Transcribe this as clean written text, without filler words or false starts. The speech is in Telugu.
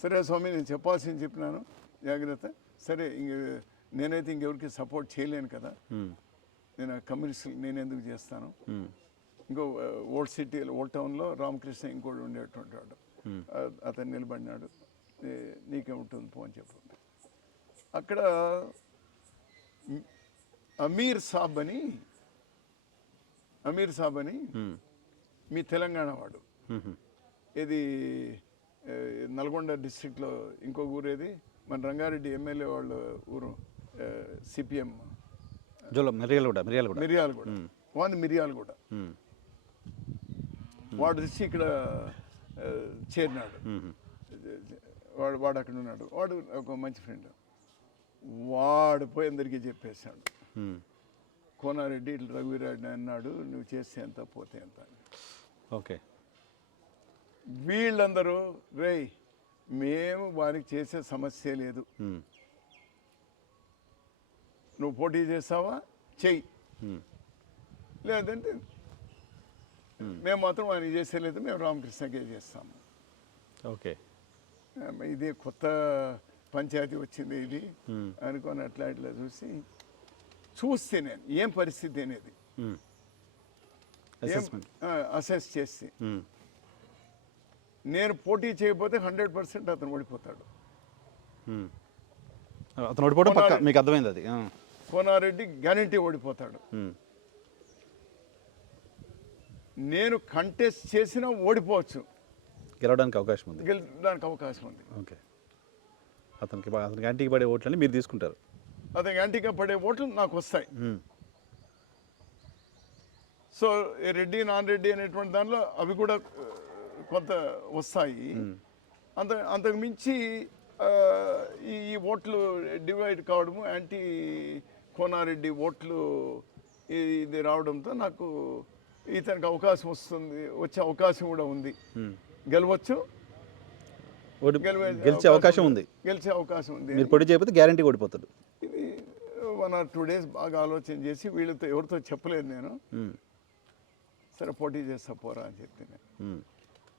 సరే స్వామి నేను చెప్పాల్సింది చెప్పినాను జాగ్రత్త. సరే నేనైతే ఇంకెవరికి సపోర్ట్ చేయలేను కదా, నేను కమ్యూనిస్ట్ నేను ఎందుకు చేస్తాను. ఇంకో ఓల్డ్ సిటీ ఓల్డ్ టౌన్లో రామకృష్ణ ఇంకోటి ఉండేటువంటి వాడు, అతను నిలబడినాడు. నీకేముంటుంది పో అని చెప్పు. అక్కడ అమీర్ సాబ్ అని మీ తెలంగాణ వాడు, ఇది నల్గొండ డిస్ట్రిక్ట్లో ఇంకో ఊరేది మన రంగారెడ్డి ఎమ్మెల్యే వాళ్ళ ఊరు, సిపిఎం మిర్యాలగూడ, వాంది మిర్యాలగూడ. వాడు వచ్చి ఇక్కడ చేరినాడు. వాడు అక్కడ ఉన్నాడు. వాడు ఒక మంచి ఫ్రెండ్. వాడు పోయి అందరికీ చెప్పేశాడు, కోనారెడ్డి ఇట్లా రఘువీరారెడ్డి అన్నాడు, నువ్వు చేస్తే ఎంత పోతే ఎంత. ఓకే. వీళ్ళందరూ రేయ్ మేము వారికి చేసే సమస్య లేదు, నువ్వు పోటీ చేస్తావా చెయ్యి, లేదంటే మేము మాత్రం ఆయన చేసేలేదు, మేము రామకృష్ణకే చేస్తాము. ఓకే. ఇది కొత్త పంచాయతీ వచ్చింది ఇది అనుకొని అట్లా ఇట్లా చూస్తే నేను ఏం పరిస్థితి అనేది అసెస్ చేసి, నేను పోటీ చేయకపోతే 100% అతను ఓడిపోతాడు. అతను ఓడిపోవడం పక్కా, మీకు అర్థమైంది అది. కోనారెడ్డి గ్యారంటీ ఓడిపోతాడు. నేను కంటెస్ట్ చేసినా ఓడిపోవచ్చు, గెలవడానికి అవకాశం ఉంది. ఓకే. అతనికి యాంటీకి పడే ఓట్లని మీరు తీసుకుంటారు. అతనికి యాంటీగా పడే ఓట్లు నాకు వస్తాయి. సో రెడ్డి నాన్ రెడ్డి అనేటువంటి దానిలో అవి కూడా కొంత వస్తాయి. అంతకు మించి ఈ ఓట్లు డివైడ్ కావడము, యాంటీ కోనారెడ్డి ఓట్లు ఇది రావడంతో నాకు ఇతనికి అవకాశం వచ్చే అవకాశం కూడా ఉంది. గెలవచ్చు, గెలిచే అవకాశం ఉంది. మీరు పోటీ చేయకపోతే గ్యారంటీ ఓడిపోతాడు. ఇది 1 or 2 days బాగా ఆలోచన చేసి వీళ్ళతో ఎవరితో చెప్పలేదు నేను. సరే పోటీ చేస్తా పోరా అని చెప్తే నేను